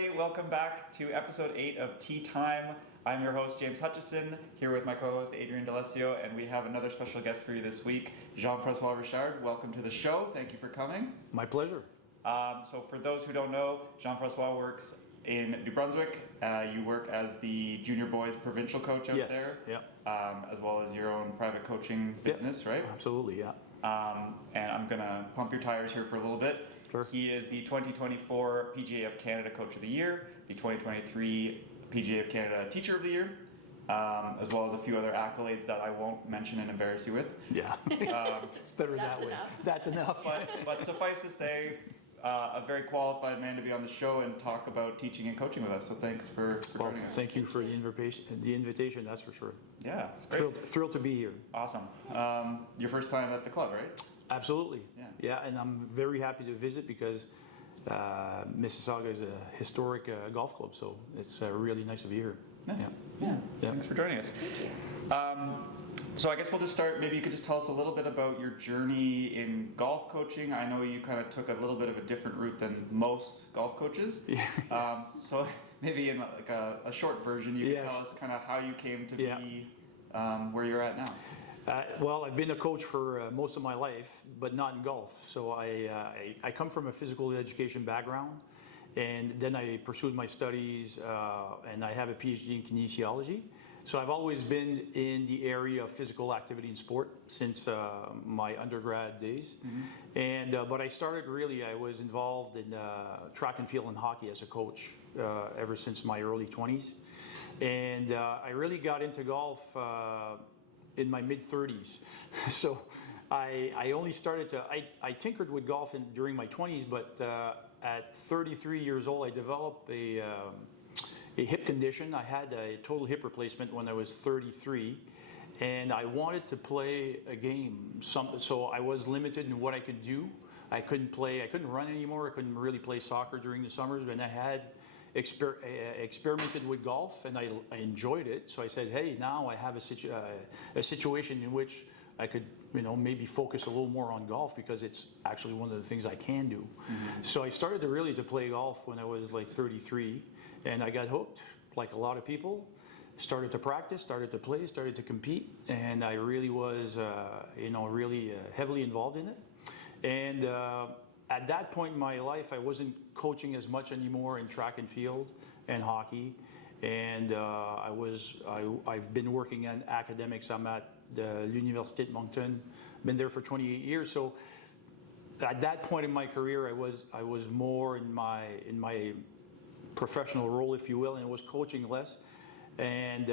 everybody. Welcome back to episode 8 of Tea Time. I'm your host, James Hutchison, here with my co-host, Adrienne D'Alessio, and we have another special guest for you this week, Jean-François Richard. Welcome to the show. Thank you for coming. My pleasure. So for those who don't know, Jean-François works in New Brunswick. You work as the junior boys provincial coach out there, as well as your own private coaching business, right? Absolutely, yeah. And I'm going to pump your tires here for a little bit. Sure. He is the 2024 PGA of Canada Coach of the Year, the 2023 PGA of Canada Teacher of the Year, as well as a few other accolades that I won't mention and embarrass you with. Yeah, it's better that way. Enough. That's enough. But suffice to say, a very qualified man to be on the show and talk about teaching and coaching with us. So thanks for joining us. Thank you for the invitation. That's for sure. Yeah, it's great. Thrilled to be here. Awesome. Your first time at the club, right? Absolutely. Yeah, and I'm very happy to visit because Mississauga is a historic golf club, so it's really nice to be here. Nice. Yeah. Thanks for joining us. Thank you. So I guess we'll just start, maybe you could just tell us a little bit about your journey in golf coaching. I know you kind of took a little bit of a different route than most golf coaches. Yeah. So maybe in like a short version, you can tell us kind of how you came to be where you're at now. Well, I've been a coach for most of my life, but not in golf. So I come from a physical education background, and then I pursued my studies, and I have a Ph.D. in kinesiology. So I've always been in the area of physical activity and sport since my undergrad days. Mm-hmm. And but I was involved in track and field and hockey as a coach ever since my early 20s. And I really got into golf in my mid-30s. So I only started I tinkered with golf during my 20s, but at 33 years old, I developed a hip condition. I had a total hip replacement when I was 33, and I wanted to play a game. So I was limited in what I could do. I couldn't run anymore. I couldn't really play soccer during the summers, and I had experimented with golf, and I enjoyed it. So I said, hey, now I have a situation in which I could, maybe focus a little more on golf because it's actually one of the things I can do. Mm-hmm. So I started to play golf when I was like 33, and I got hooked, like a lot of people. Started to practice, started to play, started to compete, and I really was, heavily involved in it. And at that point in my life, I wasn't coaching as much anymore in track and field and hockey. And I've been working in academics. I'm at the L'Université de Moncton. Been there for 28 years. So at that point in my career, I was more in my professional role, if you will, and was coaching less. And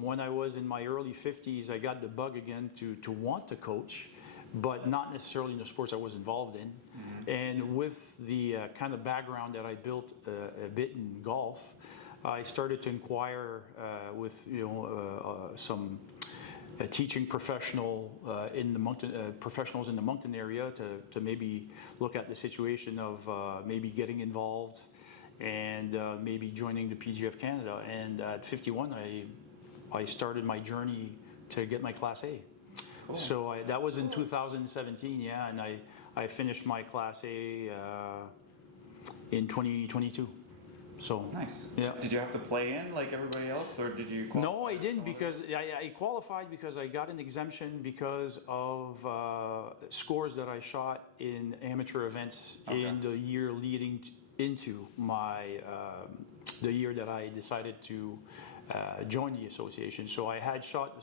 when I was in my early 50s, I got the bug again to want to coach, but not necessarily in the sports I was involved in. Mm-hmm. And with the kind of background that I built a bit in golf, I started to inquire with some teaching professionals in the Moncton area to maybe look at the situation of maybe getting involved and maybe joining the PGA of Canada. And at 51, I started my journey to get my Class A. Cool. So that was in 2017, and I finished my Class A in 2022. So nice. Yeah. Did you have to play in like everybody else, or did you qualify? No, I didn't, because I qualified because I got an exemption because of scores that I shot in amateur events in the year leading into my the year that I decided to join the association. So I had shot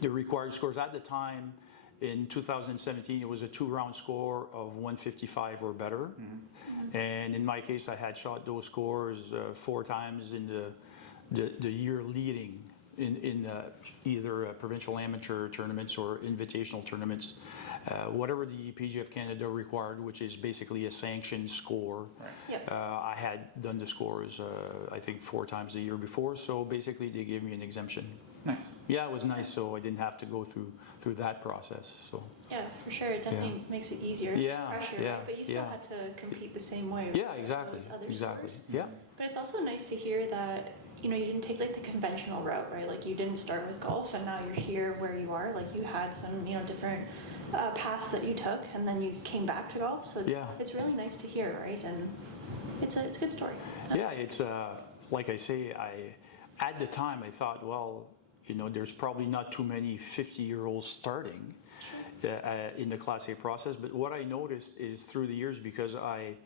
the required scores at the time. In 2017, it was a 2-round score of 155 or better. Mm-hmm. And in my case, I had shot those scores 4 times in the year leading in either provincial amateur tournaments or invitational tournaments, whatever the PGA of Canada required, which is basically a sanctioned score. Right. Yep. I had done the scores, I think, 4 times the year before, so basically they gave me an exemption. Nice. Yeah, it was nice, so I didn't have to go through that process. So. Yeah, for sure. It definitely makes it easier. Yeah, It's pressure, yeah, right? But you still had to compete the same way. Yeah, exactly. Those other Exactly. sports. Yeah. But it's also nice to hear that you didn't take like the conventional route, right? Like you didn't start with golf, and now you're here where you are. Like you had some different paths that you took, and then you came back to golf. So it's really nice to hear, right? And It's a good story. Yeah, it's like I say, at the time I thought, well, there's probably not too many 50-year-olds starting in the Class A process. But what I noticed is through the years, because I've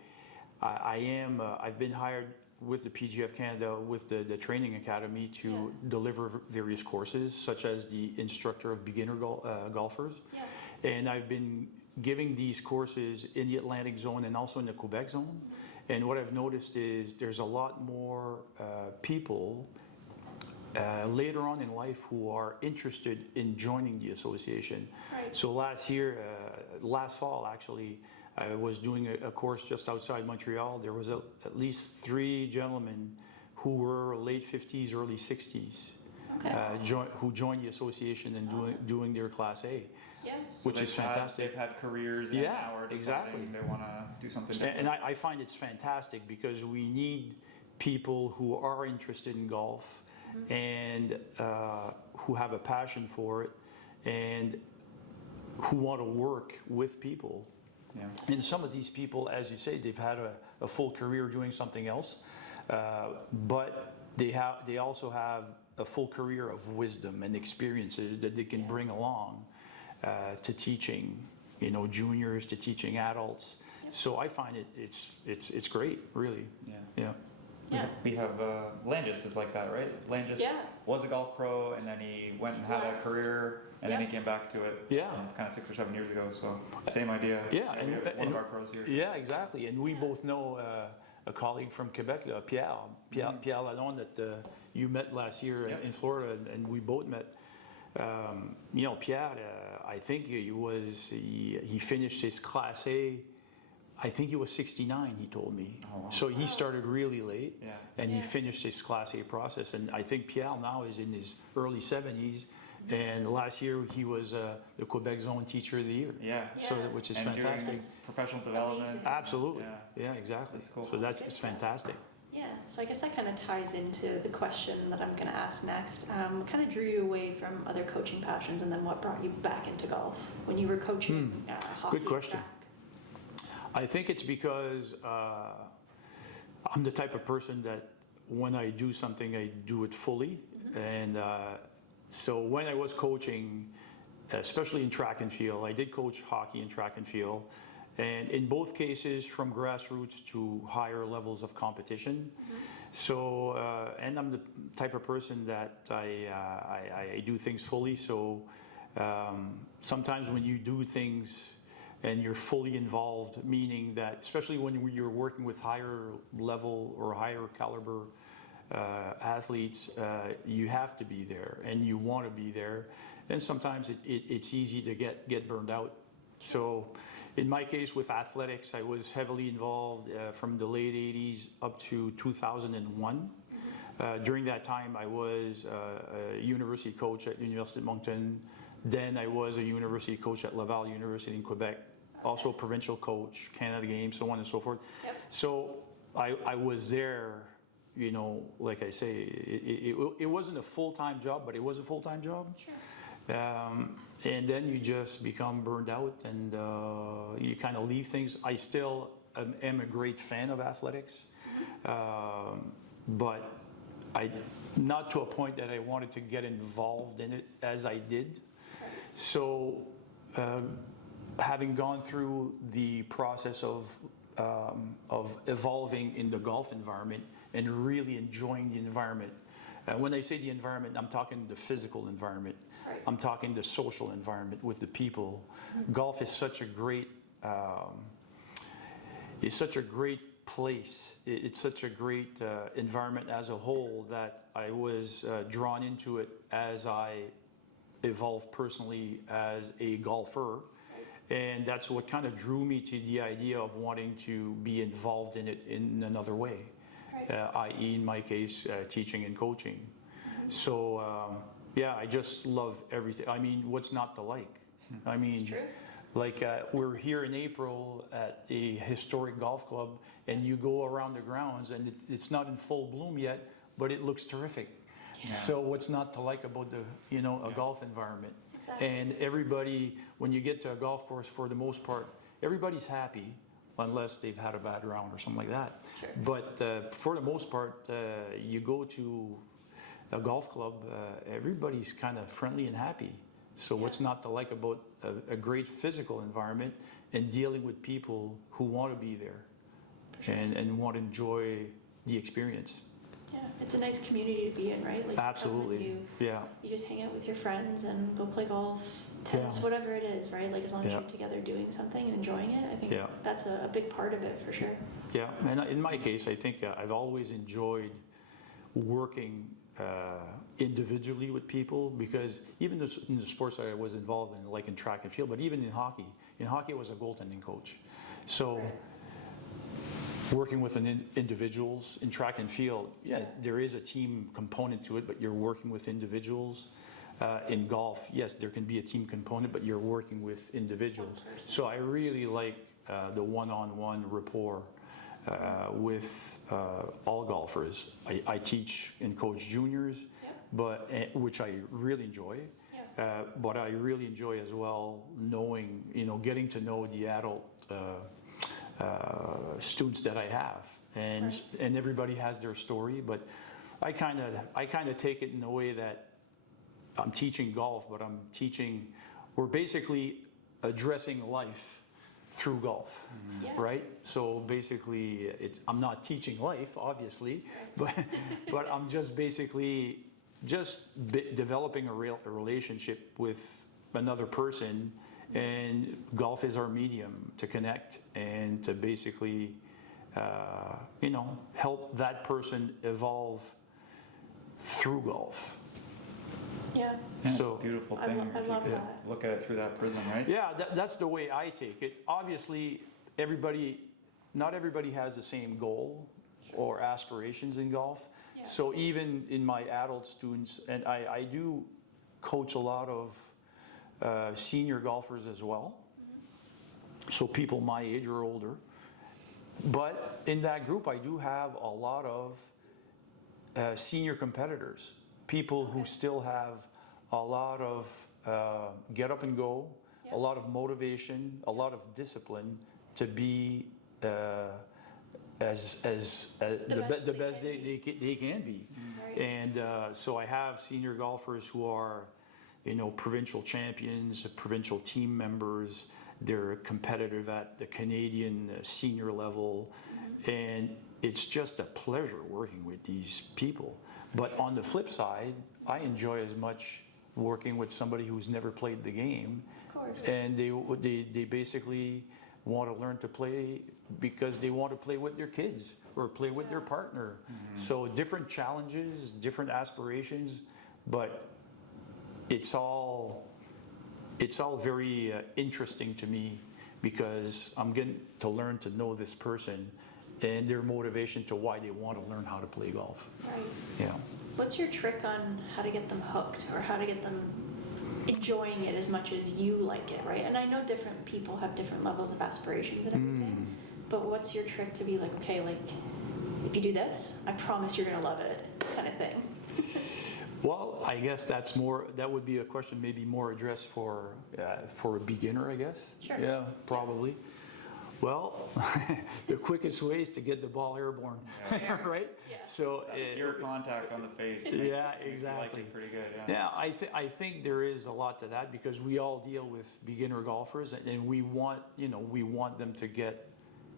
been hired with the PGF Canada, with the training academy to deliver various courses, such as the instructor of beginner golfers. Yeah. And I've been giving these courses in the Atlantic zone and also in the Quebec zone. And what I've noticed is there's a lot more people later on in life who are interested in joining the association. Right. So last fall actually, I was doing a course just outside Montreal. There was at least 3 gentlemen who were late 50s, early 60s, who joined the association and doing their Class A. Yeah. So Which is fantastic. They've had careers and now are deciding they want to do something different. And I find it's fantastic because we need people who are interested in golf and who have a passion for it and who want to work with people. Yeah. And some of these people, as you say, they've had a full career doing something else, but they also have a full career of wisdom and experiences that they can bring along to teaching, juniors, to teaching adults. Yep. So I find it's great, really. Yeah. Yeah. We have Landis is like that, right? Landis was a golf pro, and then he went and had a career, and then he came back to it. Yeah. Kind of 6 or 7 years ago. So same idea. Yeah, We have one of our pros here. Yeah, exactly. And we both know a colleague from Quebec, Pierre Lalonde, that you met last year in Florida, and we both met. Pierre, I think he finished his Class A. I think he was 69, he told me. Oh, wow. So he started really late, and he Yeah. finished his Class A process. And I think Pierre now is in his early 70s. And last year he was the Quebec Zone Teacher of the Year. Yeah. So, Yeah. which is And fantastic. doing professional development. Amazing. Absolutely. Yeah. Yeah, exactly. That's cool. So it's fantastic. Yeah, so I guess that kind of ties into the question that I'm going to ask next. What kind of drew you away from other coaching passions, and then what brought you back into golf when you were coaching hockey? Good question. track? I think it's because I'm the type of person that when I do something, I do it fully. And so when I was coaching, especially in track and field, I did coach hockey and track and field. And in both cases, from grassroots to higher levels of competition. So, and I'm the type of person that I do things fully. So sometimes when you do things and you're fully involved, meaning that, especially when you're working with higher level or higher caliber athletes, you have to be there and you want to be there. And sometimes it's easy to get burned out. So in my case with athletics, I was heavily involved from the late 80s up to 2001. During that time, I was a university coach at University of Moncton. Then I was a university coach at Laval University in Quebec, also a provincial coach, Canada Games, so on and so forth. Yep. So I was there, like I say, it wasn't a full-time job, but it was a full-time job. Sure. And then you just become burned out and you kind of leave things. I still am a great fan of athletics, but not to a point that I wanted to get involved in it as I did. So having gone through the process of evolving in the golf environment and really enjoying the environment. When I say the environment, I'm talking the physical environment. Right. I'm talking the social environment with the people. Golf is such a great, place. It's such a great environment as a whole that I was drawn into it as I evolved personally as a golfer. And that's what kind of drew me to the idea of wanting to be involved in it in another way, i.e. in my case, teaching and coaching. So I just love everything. I mean, what's not to like? I mean, It's true. like we're here in April at a historic golf club, and you go around the grounds, and it's not in full bloom yet, but it looks terrific. Yeah. So what's not to like about the a golf environment? Exactly. And everybody, when you get to a golf course, for the most part, everybody's happy. unless they've had a bad round or something like that. Sure. But for the most part, you go to a golf club, everybody's kind of friendly and happy. So what's not to like about a great physical environment and dealing with people who want to be there and want to enjoy the experience? Yeah, it's a nice community to be in, right? Like Absolutely. You just hang out with your friends and go play golf, tennis, whatever it is, right? Like as long as you're together doing something and enjoying it, I think that's a big part of it for sure. Yeah, and in my case, I think I've always enjoyed working individually with people, because even in the sports that I was involved in, like in track and field, but even in hockey I was a goaltending coach. So working with individuals in track and field, there is a team component to it, but you're working with individuals. In golf, yes, there can be a team component, but you're working with individuals. So I really like the one-on-one rapport with all golfers. I teach and coach juniors, but which I really enjoy. But I really enjoy as well knowing, getting to know the adult students that I have, and everybody has their story. But I kind of take it in a way that I'm teaching golf, but we're basically addressing life through golf, right? So basically, I'm not teaching life, obviously, but I'm just basically developing a relationship with another person, and golf is our medium to connect and to basically, help that person evolve through golf. Yeah. So it's a beautiful thing. I love that. Look at it through that prism, right? Yeah, that's the way I take it. Obviously, not everybody has the same goal or aspirations in golf. Yeah. So even in my adult students, and I do coach a lot of senior golfers as well. So people my age or older. But in that group, I do have a lot of senior competitors. People who still have a lot of get up and go, a lot of motivation, a lot of discipline to be as the best they can be. Right. And so I have senior golfers who are, provincial champions, provincial team members. They're competitive at the Canadian senior level, and it's just a pleasure working with these people. But on the flip side, I enjoy as much working with somebody who's never played the game, Of course. and they basically want to learn to play because they want to play with their kids or play with their partner. So different challenges, different aspirations, but it's all very interesting to me, because I'm getting to learn to know this person and their motivation to why they want to learn how to play golf. Right. Yeah. What's your trick on how to get them hooked, or how to get them enjoying it as much as you like it, right? And I know different people have different levels of aspirations and everything, but what's your trick to be like, okay, like if you do this, I promise you're gonna love it, kind of thing? Well, I guess that would be a question maybe more addressed for a beginner, I guess. Sure. Yeah, probably. Well, the quickest way is to get the ball airborne, right? Yeah. So Pure contact on the face. Yeah, Makes you exactly. like it pretty good. yeah, I think there is a lot to that, because we all deal with beginner golfers, and we want them to get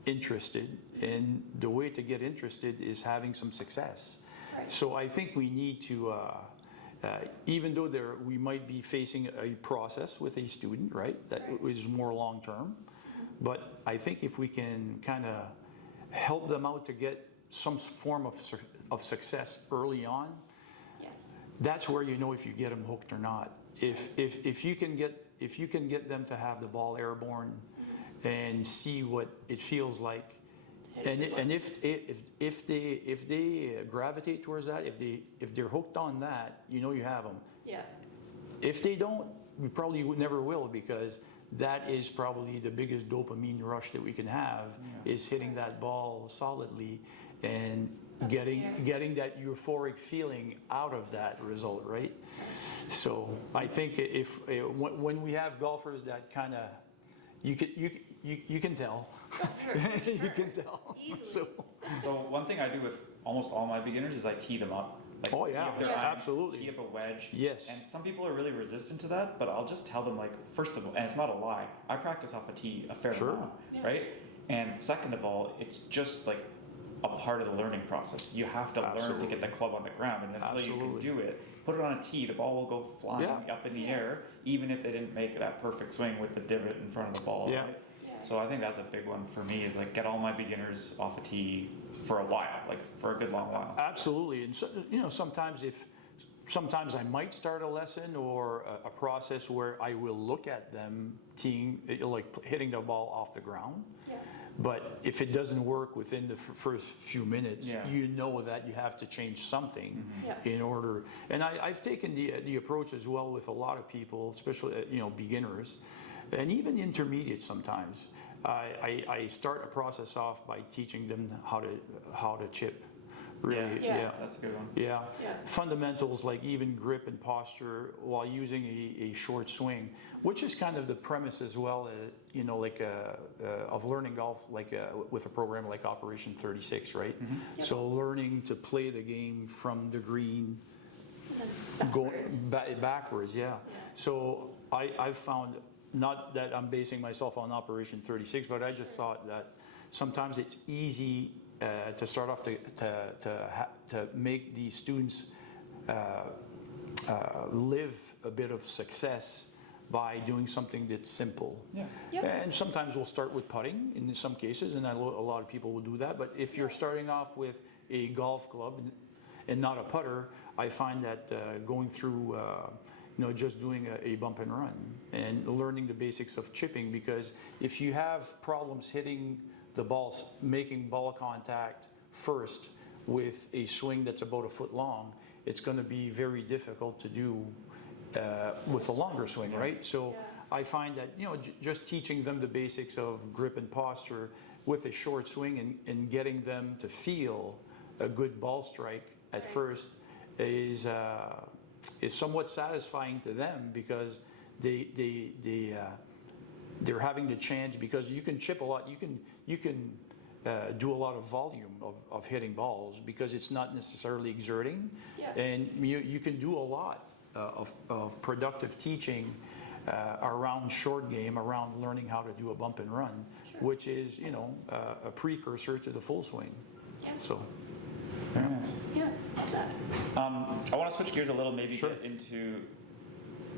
interested, and the way to get interested is having some success. Right. So I think we need to, even though we might be facing a process with a student, right, that is more long term, but I think if we can kind of help them out to get some form of success early on, Yes. that's where you know if you get them hooked or not. If you can get them to have the ball airborne and see what it feels like, and if they gravitate towards that, if they're hooked on that, you have them. Yeah. If they don't, we probably never will, because that is probably the biggest dopamine rush that we can have, is hitting that ball solidly and getting that euphoric feeling out of that result, right? So I think when we have golfers that kind of You can tell. Oh, for sure. You can tell. Easily. So one thing I do with almost all my beginners is I tee them up. Like Oh, tee yeah. up their Yeah. irons, Absolutely. tee up a wedge. Yes. And some people are really resistant to that, but I'll just tell them like, first of all, and it's not a lie, I practice off a tee a fair Sure. amount, Yeah. right? And second of all, it's just like a part of the learning process. You have to learn Absolutely. to get the club on the ground, and until you Absolutely. can do it, put it on a tee, the ball will go flying Yeah. up in the Yeah. air, even if they didn't make that perfect swing with the divot in front of the ball, Yeah. right? Yeah. So I think that's a big one for me is like get all my beginners off a tee for a while, like for a good long while. Absolutely, and so, sometimes I might start a lesson or a process where I will look at them teeing, like hitting the ball off the ground. Yeah. But if it doesn't work within the first few minutes, Yeah. you know that you have to change something Yeah. in order. And I've taken the approach as well with a lot of people, especially beginners, and even intermediate sometimes. I start a process off by teaching them how to chip. Really, Yeah. yeah. That's a good one. Yeah. Yeah. Fundamentals like even grip and posture while using a short swing, which is kind of the premise as well, of learning golf, with a program like Operation 36, right? Yep. So learning to play the game from the green, Then going backwards. backwards, yeah. Yeah. So I've found, not that I'm basing myself on Operation 36, but I just thought that sometimes it's easy to start off to make the students live a bit of success by doing something that's simple. Yeah. Yep. And sometimes we'll start with putting in some cases, and a lot of people will do that. But if you're starting off with a golf club and not a putter, I find that going through just doing a bump and run and learning the basics of chipping, because if you have problems hitting the balls, making ball contact first with a swing that's about a foot long, it's going to be very difficult to do with a longer swing, right? So Yeah. I find that just teaching them the basics of grip and posture with a short swing and getting them to feel a good ball strike at Right. first is somewhat satisfying to them, because they're having to change, because you can chip a lot, you can do a lot of volume of hitting balls because it's not necessarily exerting, Yeah. and you can do a lot of productive teaching around short game, around learning how to do a bump and run, Sure. which is a precursor to the full swing. Yeah. So Very nice. Yeah. Love that. I want to switch gears a little, maybe Sure. get into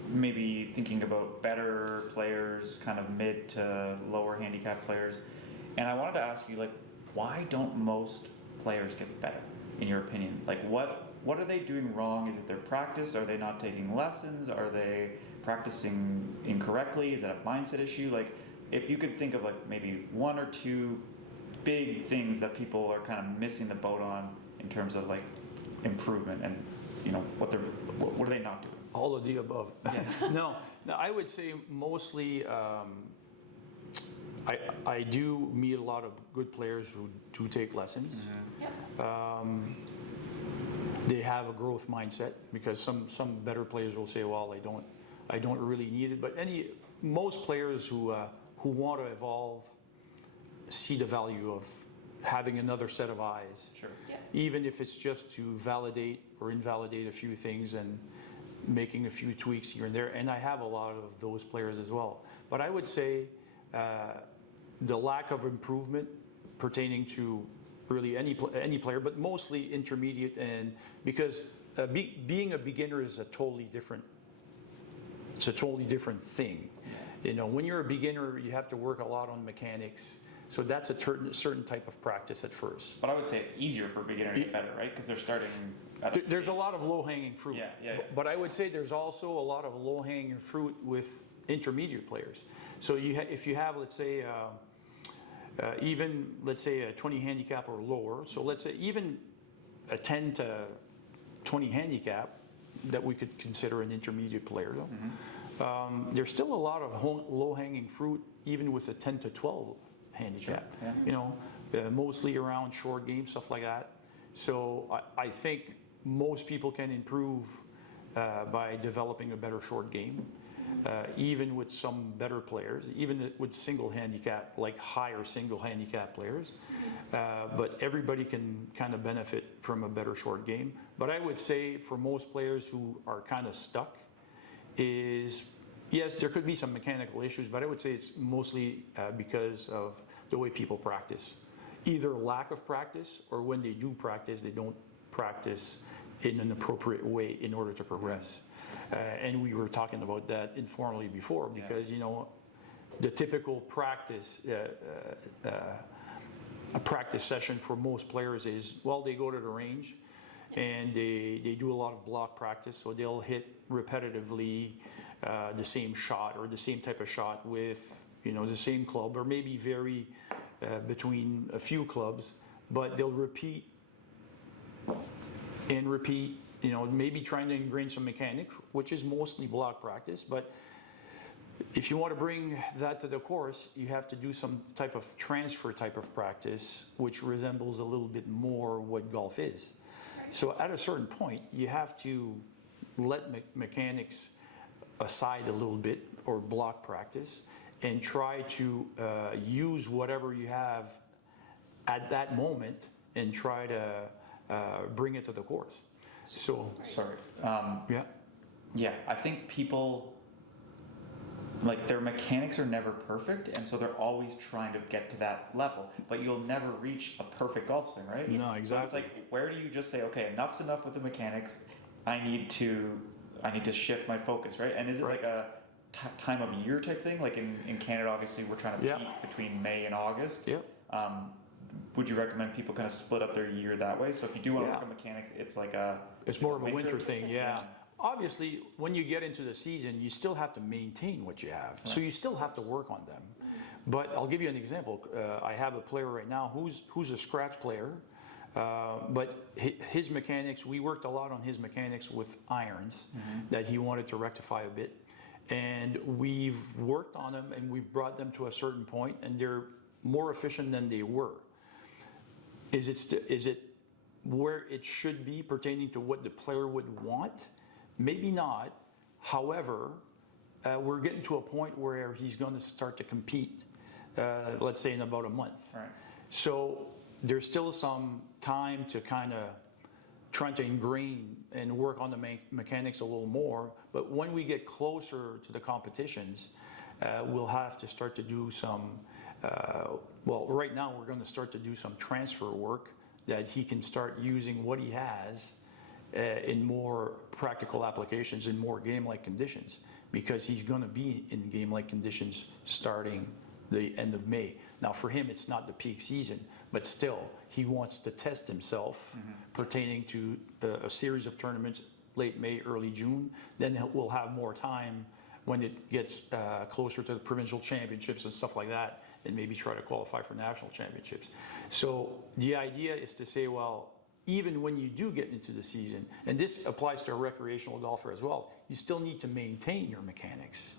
maybe thinking about better players, kind of mid to lower handicap players. And I wanted to ask you, like, why don't most players get better, in your opinion? Like, what are they doing wrong? Is it their practice? Are they not taking lessons? Are they practicing incorrectly? Is that a mindset issue? Like, if you could think of like maybe one or two big things that people are kind of missing the boat on in terms of like improvement, and what are they not doing? all of the above. Yeah. No, I would say mostly. I do meet a lot of good players who do take lessons. Yep. They have a growth mindset, because some better players will say, well, I don't really need it. But most players who want to evolve see the value of having another set of eyes, Sure. Yep. even if it's just to validate or invalidate a few things and making a few tweaks here and there. And I have a lot of those players as well. But I would say the lack of improvement pertaining to really any player, but mostly intermediate, and because being a beginner is a totally different thing. When you're a beginner, you have to work a lot on mechanics. So that's a certain type of practice at first. But I would say it's easier for a beginner to get better, right? Because they're starting at There's a lot of low-hanging fruit. Yeah. But I would say there's also a lot of low-hanging fruit with intermediate players. So if you have, let's say, a 20 handicap or lower, so let's say even a 10 to 20 handicap that we could consider an intermediate player, though. There's still a lot of low-hanging fruit even with a 10 to 12 handicap. Sure, yeah. Mostly around short game, stuff like that. So I think most people can improve by developing a better short game. even with some better players, even with single handicap, like higher single handicap players. But everybody can kind of benefit from a better short game. But I would say for most players who are kind of stuck is, yes, there could be some mechanical issues, but I would say it's mostly because of the way people practice. Either lack of practice, or when they do practice, they don't practice in an appropriate way in order to progress. And we were talking about that informally before, because you know, the typical practice, a practice session for most players is, well, they go to the range and they do a lot of block practice, so they'll hit repetitively the same shot or the same type of shot with, you know, the same club, or maybe vary between a few clubs, but they'll repeat and repeat, you know, maybe trying to ingrain some mechanics, which is mostly block practice. But if you want to bring that to the course, you have to do some type of transfer type of practice, which resembles a little bit more what golf is. So at a certain point, you have to let mechanics aside a little bit, or block practice, and try to use whatever you have at that moment and try to bring it to the course. So, Sorry. yeah, I think people, like, their mechanics are never perfect, and so they're always trying to get to that level, but you'll never reach a perfect golf swing, right? No, So exactly. it's like, where do you just say, okay, enough's enough with the mechanics, I need to shift my focus, right? And is it like a time of year type thing? Like in Canada, obviously, we're trying to peak between May and August. Yeah. Would you recommend people kind of split up their year that way? So if you do want to work on mechanics, it's like It's more of a winter thing, yeah. Yeah. Obviously, when you get into the season, you still have to maintain what you have. So you still have to work on them. But I'll give you an example. I have a player right now who's a scratch player, but his mechanics, we worked a lot on his mechanics with irons that he wanted to rectify a bit. And we've worked on them, and we've brought them to a certain point, and they're more efficient than they were. Is it where it should be pertaining to what the player would want? Maybe not. However, we're getting to a point where he's going to start to compete, let's say in about a month. Right. So there's still some time to kind of trying to ingrain and work on the mechanics a little more. But when we get closer to the competitions, we'll have to start to do some, well, right now we're going to start to do some transfer work that he can start using what he has in more practical applications, in more game-like conditions, because he's going to be in game-like conditions starting the end of May. Now for him, it's not the peak season, but still, he wants to test himself pertaining to a series of tournaments late May, early June. Then we'll have more time when it gets closer to the provincial championships and stuff like that, and maybe try to qualify for national championships. So the idea is to say, well, even when you do get into the season, and this applies to a recreational golfer as well, you still need to maintain your mechanics,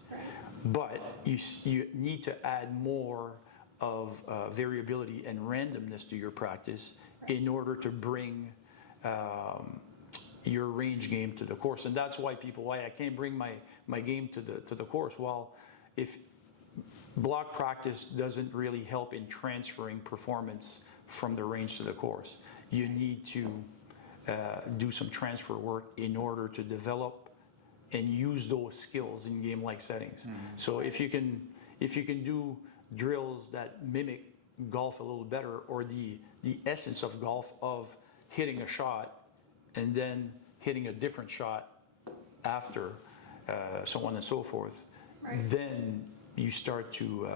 but you need to add more of variability and randomness to your practice in order to bring your range game to the course. And that's why why I can't bring my game to the course. Well, if block practice doesn't really help in transferring performance from the range to the course, you need to do some transfer work in order to develop and use those skills in game-like settings. So if you can do drills that mimic golf a little better, or the essence of golf of hitting a shot and then hitting a different shot after, so on and so forth, then you start to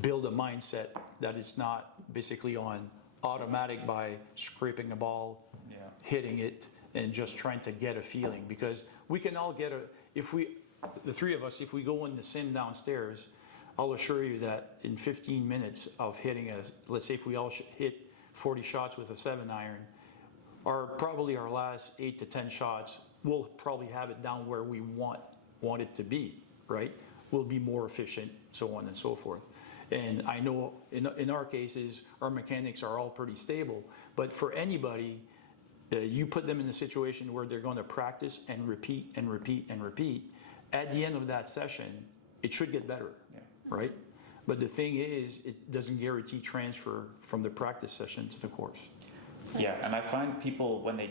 build a mindset that it's not basically on automatic by scraping a ball, hitting it, and just trying to get a feeling. Because we can all get the three of us, if we go in the sim downstairs, I'll assure you that in 15 minutes of hitting let's say if we all hit 40 shots with a 7-iron, probably our last 8 to 10 shots, we'll probably have it down where we want it to be, right? We'll be more efficient, so on and so forth. And I know in our cases, our mechanics are all pretty stable, but for anybody, you put them in a situation where they're going to practice and repeat and repeat and repeat, at the end of that session, it should get better, right? But the thing is, it doesn't guarantee transfer from the practice session to the course. Yeah, and I find people, when they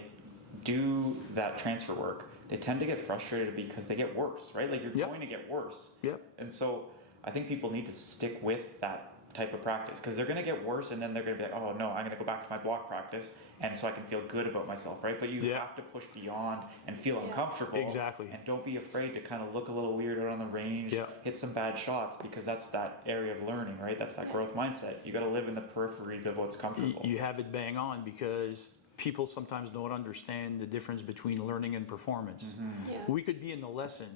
do that transfer work, they tend to get frustrated because they get worse, right? Like, you're Yep. going to get worse. Yep. And so I think people need to stick with that type of practice, because they're going to get worse, and then they're going to be like, oh no, I'm going to go back to my block practice, and so I can feel good about myself, right? But you Yeah. have to push beyond and feel Yeah. uncomfortable. Exactly. And don't be afraid to kind of look a little weird out on the range, Yeah. hit some bad shots, because that's that area of learning, right? That's that growth mindset. You got to live in the peripheries of what's comfortable. You have it bang on, because people sometimes don't understand the difference between learning and performance. Yeah. We could be in the lesson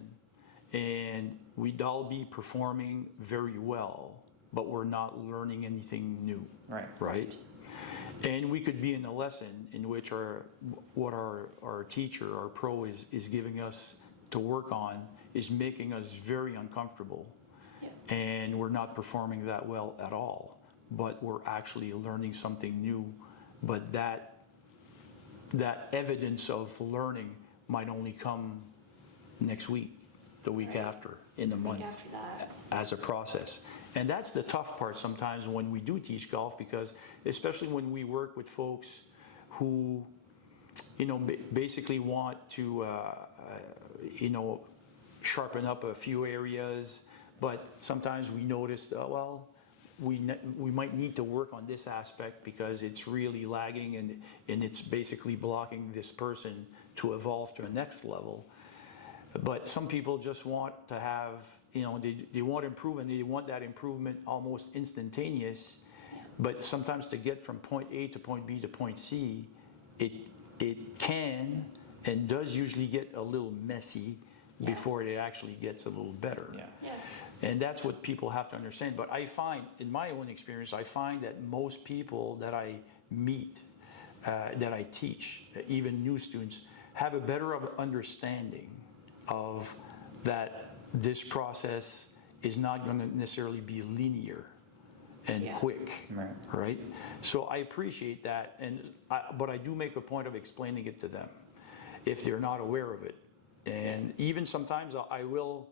and we'd all be performing very well, but we're not learning anything new, Right. right? And we could be in a lesson in which what our teacher, our pro is giving us to work on is making us very uncomfortable. Yeah. And we're not performing that well at all, but we're actually learning something new. But that evidence of learning might only come next week, the week Right. after, in the Week month, after that. as a process. And that's the tough part sometimes when we do teach golf, because especially when we work with folks who, basically want to, sharpen up a few areas, but sometimes we notice, we might need to work on this aspect because it's really lagging and it's basically blocking this person to evolve to the next level. But some people just want to have, they want to improve, and they want that improvement almost instantaneous. But sometimes to get from point A to point B to point C, it can and does usually get a little messy before it actually gets a little better. Yeah. Yeah. And that's what people have to understand. But I find, in my own experience, I find that most people that I meet, that I teach, even new students, have a better understanding of that this process is not going to necessarily be linear and Yeah. quick, Right. right? So I appreciate that, but I do make a point of explaining it to them if they're not aware of it. And even sometimes I will.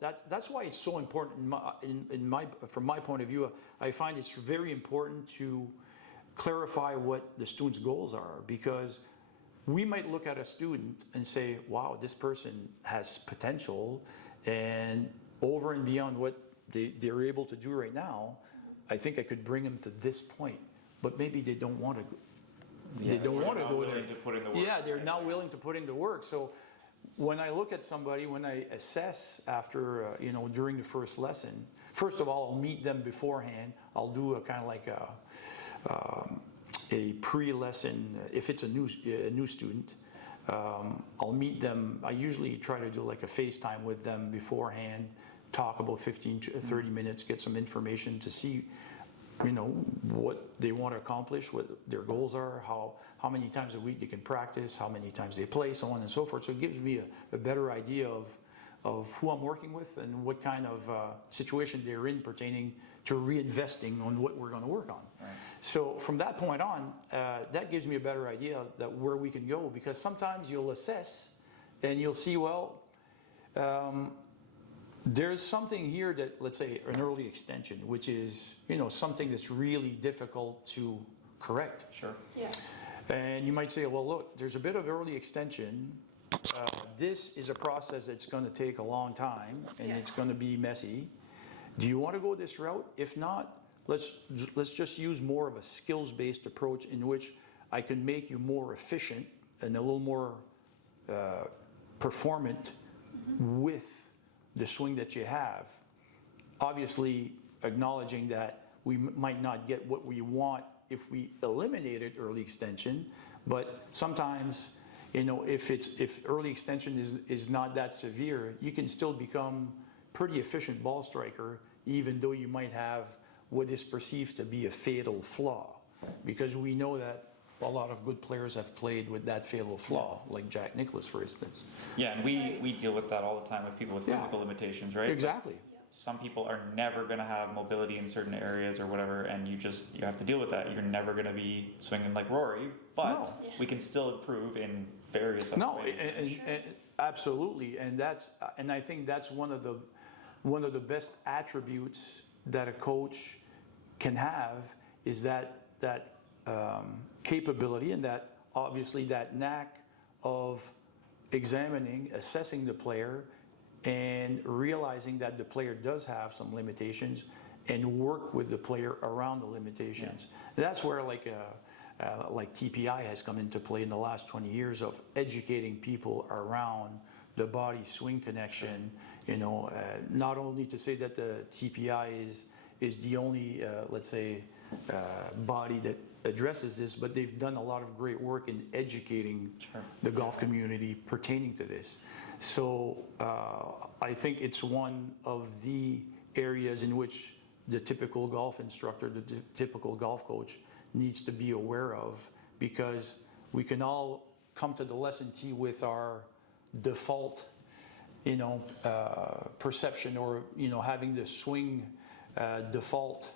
That's why it's so important from my point of view. I find it's very important to clarify what the student's goals are, because we might look at a student and say, wow, this person has potential, and over and beyond what they're able to do right now, I think I could bring them to this point. But maybe they don't want to. They don't want to go there. To put in the work. Yeah, they're not willing to put in the work. So when I look at somebody, when I assess after, during the first lesson, first of all, I'll meet them beforehand. I'll do a kind of like a pre-lesson. If it's a new student, I'll meet them. I usually try to do like a FaceTime with them beforehand, talk about 15 to 30 minutes, get some information to see, what they want to accomplish, what their goals are, how many times a week they can practice, how many times they play, so on and so forth. So it gives me a better idea of who I'm working with and what kind of situation they're in pertaining to reinvesting on what we're going to work on. Right. So from that point on, that gives me a better idea that where we can go, because sometimes you'll assess and you'll see, there's something here that, let's say, an early extension, which is, something that's really difficult to correct. Sure. Yeah. And you might say, well, look, there's a bit of early extension. This is a process that's going to take a long time, and Yeah. it's going to be messy. Do you want to go this route? If not, let's just use more of a skills-based approach in which I can make you more efficient and a little more performant with the swing that you have. Obviously, acknowledging that we might not get what we want if we eliminated early extension, but sometimes, if early extension is not that severe, you can still become pretty efficient ball striker, even though you might have what is perceived to be a fatal flaw, because we know that a lot of good players have played with that fatal flaw, like Jack Nicklaus, for instance. Yeah, and we deal with that all the time with people with Yeah. physical limitations, right? Exactly. Some people are never going to have mobility in certain areas or whatever, and you have to deal with that. You're never going to be swinging like Rory, but No. Yeah. we can still improve in various other No, ways. Absolutely, and I think that's one of the best attributes that a coach can have is that capability and that obviously that knack of examining, assessing the player, and realizing that the player does have some limitations, and work with the player around the limitations. Yeah. That's where like TPI has come into play in the last 20 years of educating people around the body swing connection. You know, not only to say that the TPI is the only, let's say, body that addresses this, but they've done a lot of great work in educating the golf community pertaining to this. So I think it's one of the areas in which the typical golf instructor, the typical golf coach needs to be aware of, because we can all come to the lesson tee with our default, you know, perception, or, you know, having the swing default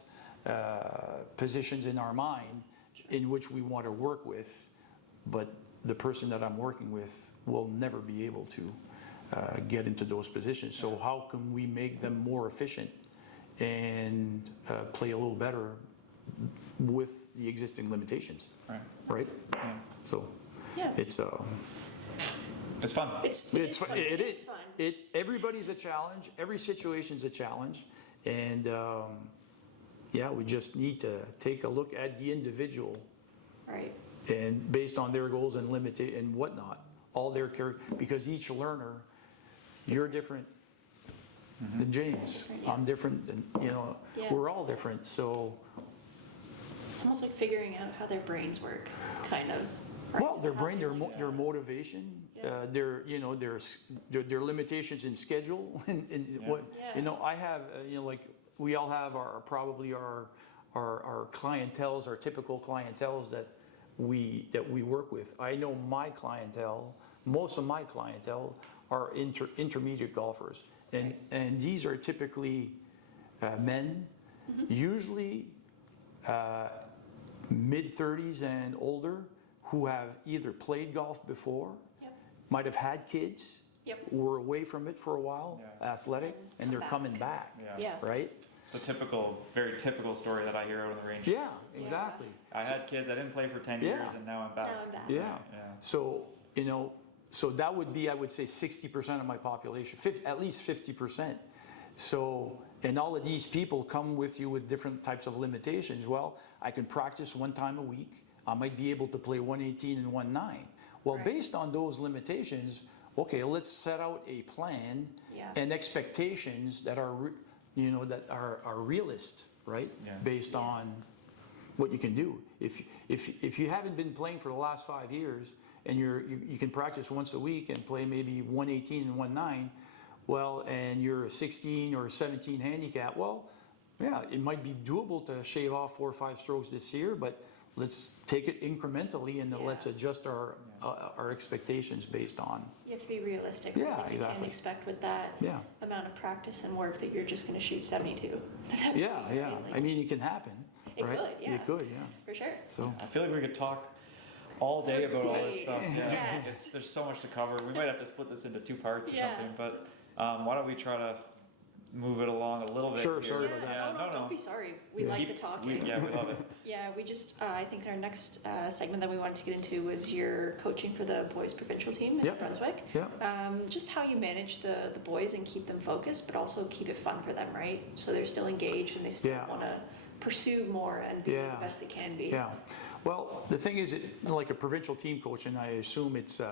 positions in our mind in which we want to work with, but the person that I'm working with will never be able to get into those positions. So how can we make them more efficient and play a little better with the existing limitations? Right? Yeah. So it's fun. It's fun. It is fun. Everybody's a challenge. Every situation's a challenge, and yeah, we just need to take a look at the individual, right? And based on their goals and and whatnot, all their character, because each learner, you're different than James. I'm different than, you know, we're all different. So it's almost like figuring out how their brains work, kind of. Right? Well, their brain, their motivation, their, you know, their limitations in schedule, and what, you know, I have, you know, like we all have our clienteles, our typical clienteles that we work with. I know my clientele, most of my clientele are intermediate golfers, and these are typically men, usually mid-30s and older, who have either played golf before, might have had kids, were away from it for a while, athletic, and they're coming back, right? It's a very typical story that I hear out on the range. Yeah, exactly. I had kids, I didn't play for 10 years, and now I'm back. Yeah. So, you know, so that would be, I would say, 60% of my population, at least 50%. So, and all of these people come with you with different types of limitations. Well, I can practice one time a week. I might be able to play 118 and 1.9. Well, based on those limitations, okay, let's set out a plan and expectations that are, you know, that are realist, right? Based on what you can do. If you haven't been playing for the last 5 years and you can practice once a week and play maybe 118 and 1.9, well, and you're a 16 or a 17 handicap, well, yeah, it might be doable to shave off 4 or 5 strokes this year, but let's take it incrementally and let's adjust our expectations based on. You have to be realistic. Yeah, exactly. You can't expect with that amount of practice and work that you're just going to shoot 72. Right? Like, I mean, it can happen. It right? could, It could, for sure. So I feel like we could talk all day about all this stuff. There's so much to cover. We might have to split this into 2 parts or something, but why don't we try to move it along a little bit. Sure, sorry about that. No, don't be sorry. We like the talking. We love it. We just, I think our next segment that we wanted to get into was your coaching for the boys provincial team in New Brunswick. Just how you manage the boys and keep them focused, but also keep it fun for them, right? So they're still engaged and they still want to pursue more and be the best they can be. Well, the thing is, like a provincial team coach, and I assume it's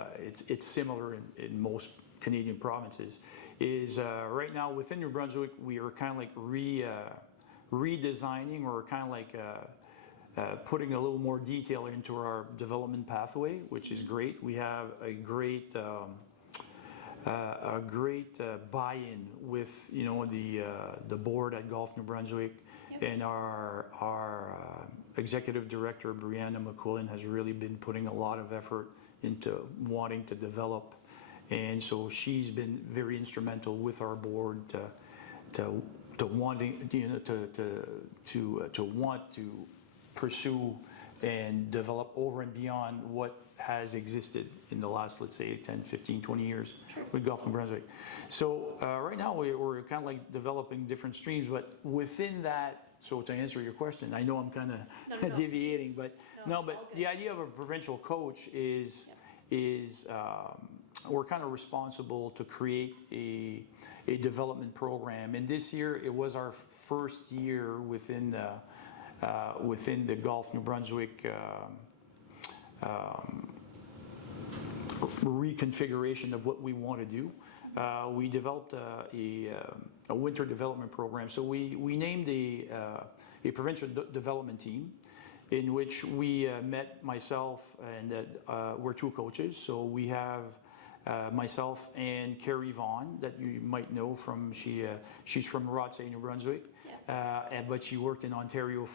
similar in most Canadian provinces, is right now within New Brunswick we are kind of like redesigning, or kind of like putting a little more detail into our development pathway, which is great. We have a great buy-in with, you know, the board at Golf New Brunswick, and our executive director Brianna McQuillan has really been putting a lot of effort into wanting to develop. And so she's been very instrumental with our board to wanting, you know, to want to pursue and develop over and beyond what has existed in the last, let's say, 10, 15, 20 years Sure. with Golf New Brunswick. So right now we're kind of like developing different streams, but within that, so to answer your question, I know I'm kind of No, deviating, please. but No, no, it's but all good. the idea of a provincial coach is we're kind of responsible to create a development program. And this year it was our first year within the Golf New Brunswick reconfiguration of what we want to do. We developed a winter development program. So we named a provincial development team in which we met myself and we're two coaches. So we have myself and Carrie Vaughn that you might know from, she's from Rothsay, New Brunswick. But she worked in Ontario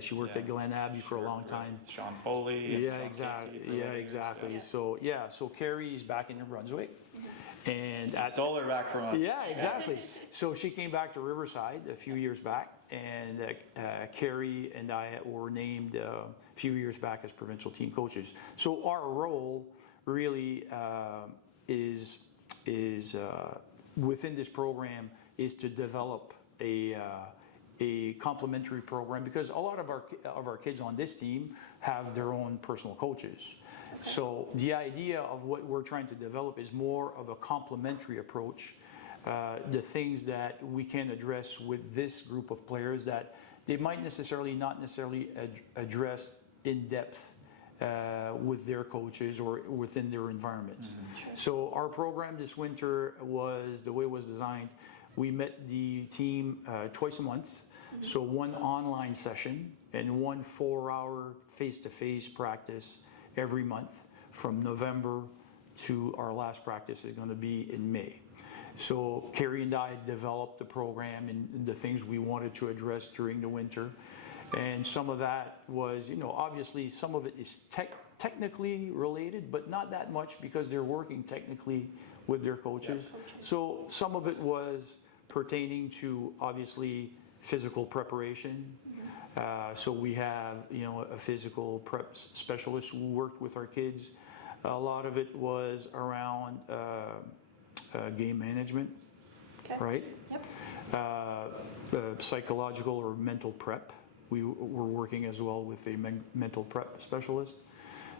she worked at Glen Abbey for a long time. Sean Foley. And Yeah, Sean exactly. Casey for Yeah, years. exactly. Yeah. So Carrie is back in New Brunswick, and Stole her back from us. yeah, exactly. So she came back to Riverside a few years back, and Carrie and I were named a few years back as provincial team coaches. So our role really is within this program is to develop a complementary program, because a lot of our kids on this team have their own personal coaches. So the idea of what we're trying to develop is more of a complementary approach. The things that we can address with this group of players that they might not necessarily address in depth with their coaches or within their environments. So our program this winter the way it was designed, we met the team twice a month. So one online session and one 4-hour face-to-face practice every month from November to our last practice is going to be in May. So Carrie and I developed the program and the things we wanted to address during the winter. And some of that was, obviously some of it is technically related, but not that much because they're working technically with their coaches. So some of it was pertaining to obviously physical preparation. So we have, a physical prep specialist who worked with our kids. A lot of it was around game management, right? Yep. Psychological or mental prep. We were working as well with a mental prep specialist.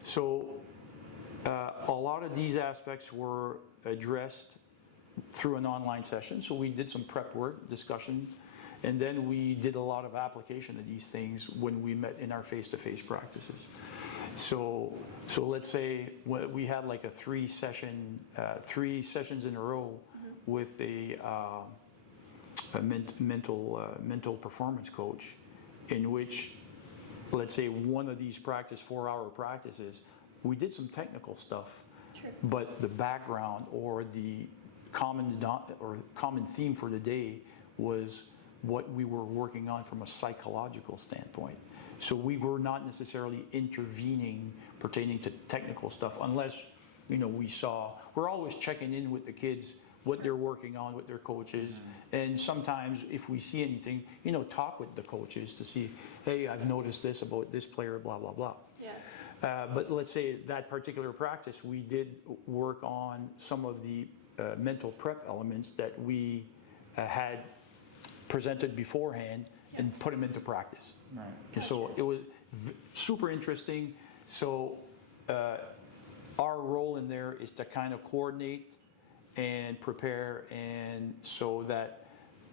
So a lot of these aspects were addressed through an online session. So we did some prep work, discussion, and then we did a lot of application of these things when we met in our face-to-face practices. So let's say we had like a 3 sessions in a row with a mental performance coach, in which, let's say, one of these 4-hour practices, we did some technical stuff, but the background or the common theme for the day was what we were working on from a psychological standpoint. So we were not necessarily intervening pertaining to technical stuff unless, we're always checking in with the kids, what they're working on with their coaches. And sometimes if we see anything, talk with the coaches to see, hey, I've noticed this about this player, blah, blah, blah. Yeah. But let's say that particular practice, we did work on some of the mental prep elements that we had presented beforehand and put them into practice. Right. And so it was super interesting. So our role in there is to kind of coordinate and prepare, and so that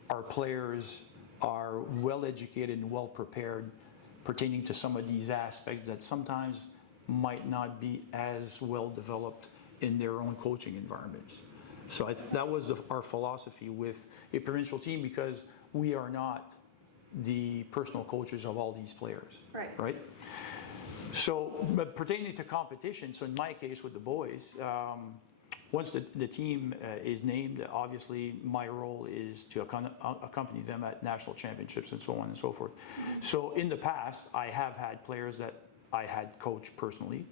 our players are well educated and well prepared pertaining to some of these aspects that sometimes might not be as well developed in their own coaching environments. So that was our philosophy with a provincial team, because we are not the personal coaches of all these players. Right? So, but pertaining to competition, so in my case with the boys, once the team is named, obviously my role is to accompany them at national championships and so on and so forth. So in the past, I have had players that I had coached personally,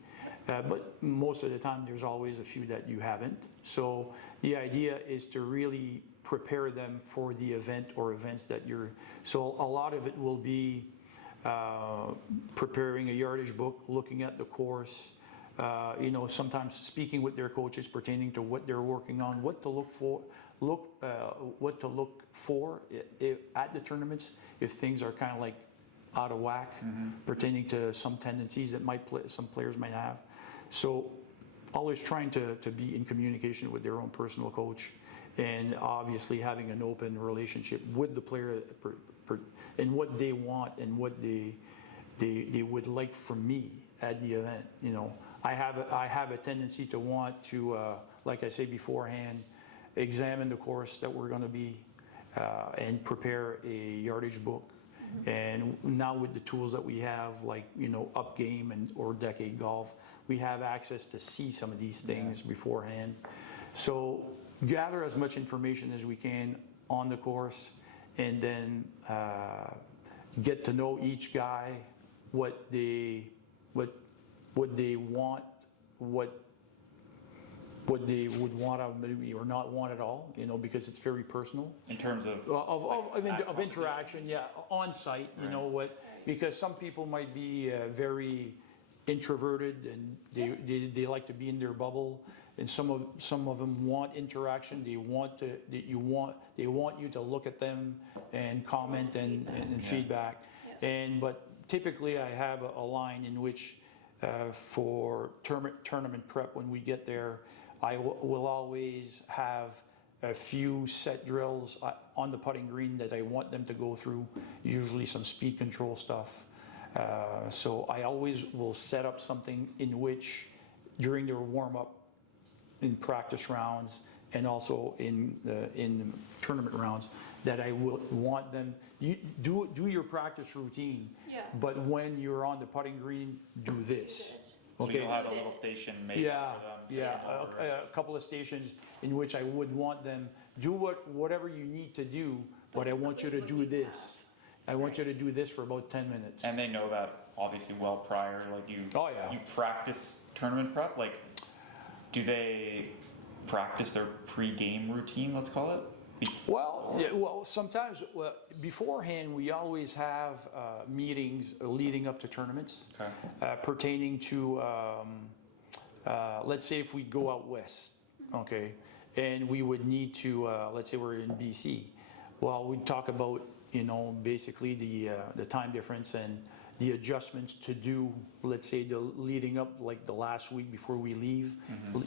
but most of the time there's always a few that you haven't. So the idea is to really prepare them for the event or events that so a lot of it will be preparing a yardage book, looking at the course, sometimes speaking with their coaches pertaining to what they're working on, what to look for, at the tournaments if things are kind of like out of whack, pertaining to some tendencies that some players might have. So always trying to be in communication with their own personal coach, and obviously having an open relationship with the player and what they want and what they would like from me at the event. I have a tendency to want to, like I say beforehand, examine the course that we're going to be and prepare a yardage book. And now with the tools that we have, like Up Game or Decade Golf, we have access to see some of these things beforehand. So gather as much information as we can on the course, and then get to know each guy, what they want, what they would want out of me or not want at all, because it's very personal. In terms of interaction, on site, because some people might be very introverted and they like to be in their bubble, and some of them want interaction. They want you to look at them and comment and feedback. But typically I have a line in which for tournament prep, when we get there, I will always have a few set drills on the putting green that I want them to go through, usually some speed control stuff. So I always will set up something in which, during their warm-up, in practice rounds, and also in tournament rounds, that I will want them, you do your practice routine, but when you're on the putting green, do this. So you'll have a little station made for them. A couple of stations in which I would want them, do whatever you need to do, but I want you to do this. I want you to do this for about 10 minutes. And they know that obviously well prior, like you practice tournament prep. Like, do they practice their pre-game routine, let's call it? Well, sometimes beforehand we always have meetings leading up to tournaments, pertaining to, let's say if we go out west, and we would need to, let's say we're in BC. Well, we'd talk about, basically the time difference and the adjustments to do, let's say the leading up, like the last week before we leave,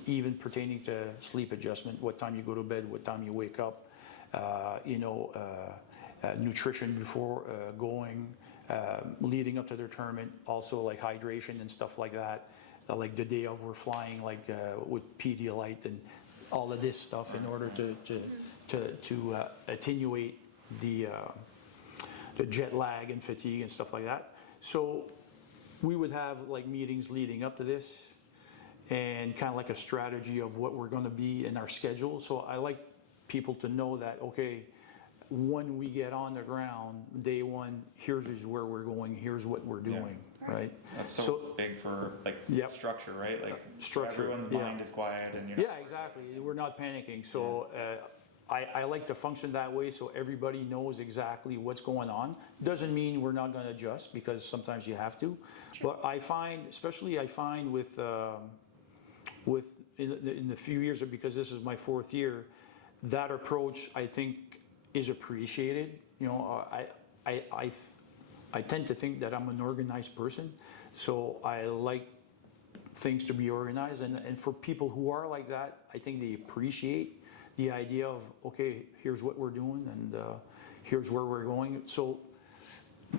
even pertaining to sleep adjustment, what time you go to bed, what time you wake up. Nutrition before going, leading up to their tournament, also like hydration and stuff like that. Like the day of, we're flying with Pedialyte and all of this stuff in order to attenuate the jet lag and fatigue and stuff like that. So we would have like meetings leading up to this, and kind of like a strategy of what we're going to be in our schedule. So I like people to know that, when we get on the ground, day one, here's where we're going, here's what we're doing, right? That's so big for structure, right? Like structure. Everyone's mind is quiet and exactly. We're not panicking. So I like to function that way, so everybody knows exactly what's going on. Doesn't mean we're not going to adjust, because sometimes you have to. Sure. But I find with in the few years, because this is my 4th year, that approach, I think, is appreciated. I tend to think that I'm an organized person, so I like things to be organized. And for people who are like that, I think they appreciate the idea of, here's what we're doing, and here's where we're going. So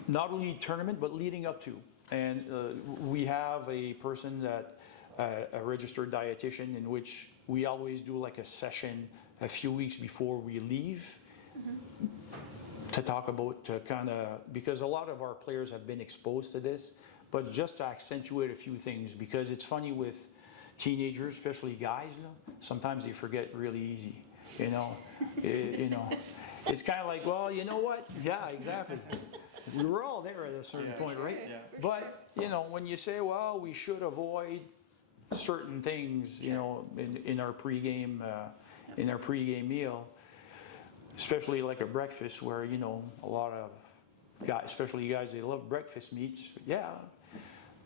not only tournament, but leading up to. And we have a person that, a registered dietitian, in which we always do like a session a few weeks before we leave, to talk about, because a lot of our players have been exposed to this, but just to accentuate a few things, because it's funny with teenagers, especially guys, sometimes they forget really easy, it's kind of like, well, you know what? Yeah, exactly. We were all there at a certain point, right? Yeah. But, when you say, well, we should avoid certain things, in our pregame, meal, especially like a breakfast, where a lot of guys, especially guys, they love breakfast meats.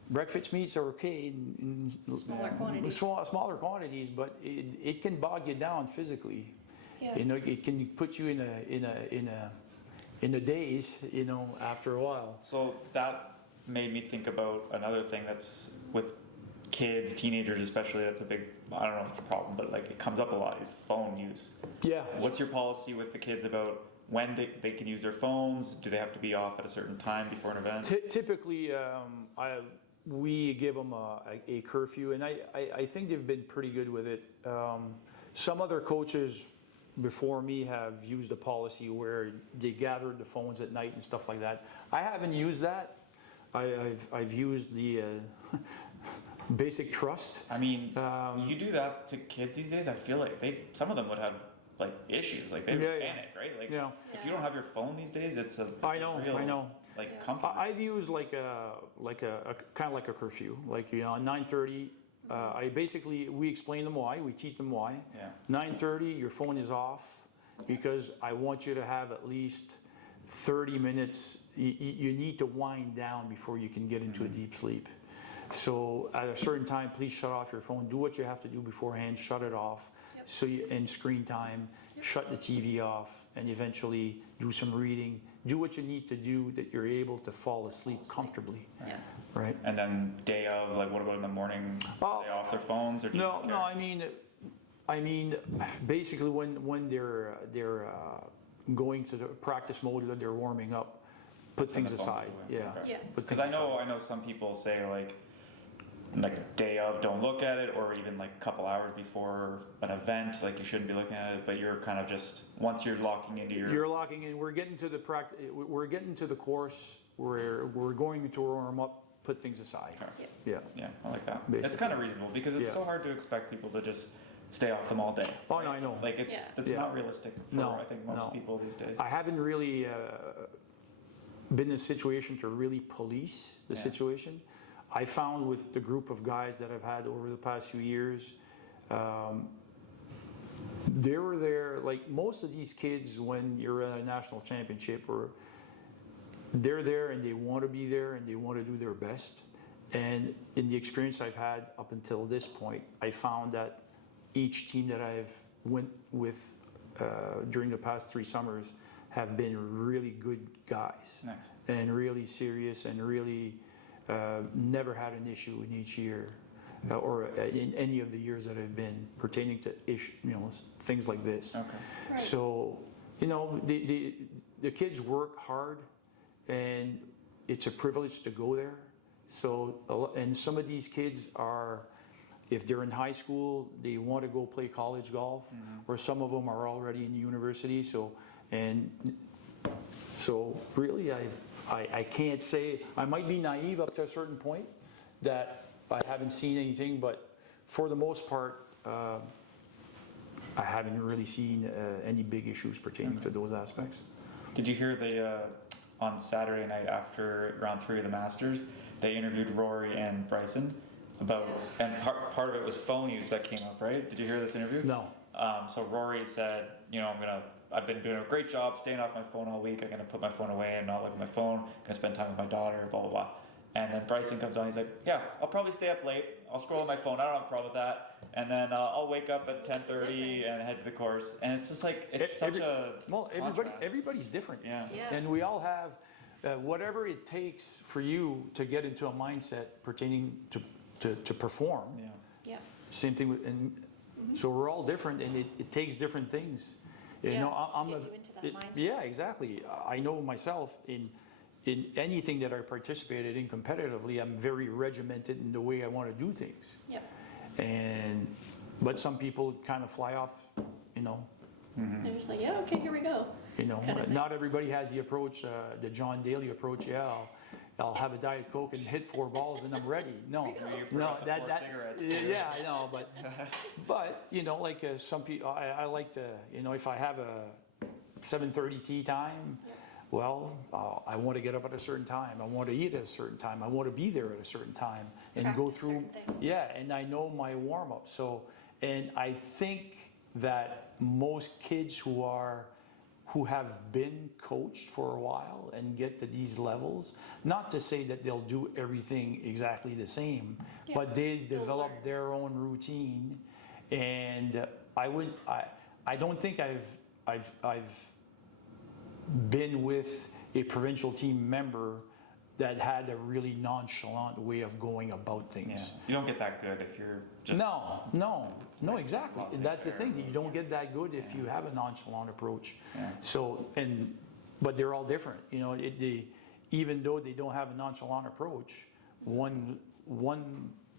breakfast meats are okay in Smaller quantities. smaller quantities, but it can bog you down physically. Yeah. You know, it can put you in a daze, you know, after a while. So that made me think about another thing that's with kids, teenagers especially, that's a big, I don't know if it's a problem, but like it comes up a lot, is phone use. Yeah. What's your policy with the kids about when they can use their phones? Do they have to be off at a certain time before an event? Typically, we give them a curfew, and I think they've been pretty good with it. Some other coaches before me have used a policy where they gathered the phones at night and stuff like that. I haven't used that. I've used the basic trust. I mean, you do that to kids these days, I feel like some of them would have like issues, like they would panic, right? Like Yeah. if you don't have your phone these days, it's a real, like comfort. I've used like a kind of like a curfew, like, you know, 9:30. We explain them why, we teach them why. Yeah. 9:30, your phone is off because I want you to have at least 30 minutes. You need to wind down before you can get into a deep sleep. So at a certain time, please shut off your phone. Do what you have to do beforehand. Shut it off. So and screen time. Shut the TV off, and eventually do some reading. Do what you need to do that you're able to fall asleep comfortably. Yeah. Right. And then day of, like what about in the morning? Are they off their phones or do you No, care? no. I mean, basically when they're going to the practice mode, they're warming up. Put things the phone aside. away. Yeah. Okay. Yeah. Put Because things aside. I know some people say like day of, don't look at it, or even like a couple hours before an event, like you shouldn't be looking at it. But you're kind of just once you're locking into your. You're locking in. We're getting to the practice. We're getting to the course where we're going to warm up. Put things aside. Okay. Yeah. Yeah, I like that. Basically. It's kind of reasonable because it's Yeah. so hard to expect people to just stay off them all day. Oh, no, I know. Like it's Yeah. not realistic for No, I think most no. people these days. I haven't really been in a situation to really police the Yeah. situation. I found with the group of guys that I've had over the past few years, they were there, like most of these kids when you're at a national championship, or they're there and they want to be there and they want to do their best. And in the experience I've had up until this point, I found that each team that I've went with during the past 3 summers have been really good guys. Nice. And really serious and really never had an issue in each year or in any of the years that I've been pertaining to things like this. Okay. Right. So, the kids work hard, and it's a privilege to go there. So, and some of these kids are, if they're in high school, they want to go play college golf, or some of them are already in university. So really, I can't say, I might be naive up to a certain point that I haven't seen anything, but for the most part, I haven't really seen any big issues pertaining to those aspects. Did you hear on Saturday night after round 3 of the Masters, they interviewed Rory and Bryson about, and part of it was phone use that came up, right? Did you hear this interview? No. So Rory said, I've been doing a great job staying off my phone all week. I'm gonna put my phone away and not look at my phone. Gonna spend time with my daughter, blah blah blah. And then Bryson comes on. He's like, "Yeah, I'll probably stay up late. I'll scroll on my phone. I don't have a problem with that. And then I'll wake up at 10:30 and head to the course." And it's just like contrast. Everybody's different. Yeah. Yeah. And we all have whatever it takes for you to get into a mindset pertaining to perform. Yeah. Yeah. Same thing with, and so we're all different, and it takes different things. Yeah, to I'm get you into that mindset. yeah, exactly. I know myself in anything that I participated in competitively, I'm very regimented in the way I want to do things. Yep. But some people kind of fly off, They're just like, yeah, okay, here we go. Kind of thing. Not everybody has the approach, the John Daly approach. Yeah, I'll have a Diet Coke and hit 4 balls and I'm ready. No, You no, forgot the 4 cigarettes too. yeah, I know, but like some people, I like to, if I have a 7:30 tea time, well, I want to get up at a certain time. I want to eat at a certain time. I want to be there at a certain time and go Practice through. certain things. Yeah, and I know my warm up. So, and I think that most kids who are who have been coached for a while and get to these levels. Not to say that they'll do everything exactly the same, Yeah. but they They'll develop learn. their own routine. And I don't think I've been with a provincial team member that had a really nonchalant way of going about Yeah. things. You don't get that good if you're just. No, exactly. Not That's the fair. thing. You don't get that good if you have a nonchalant approach. Yeah. So, but they're all different. You know, even though they don't have a nonchalant approach, one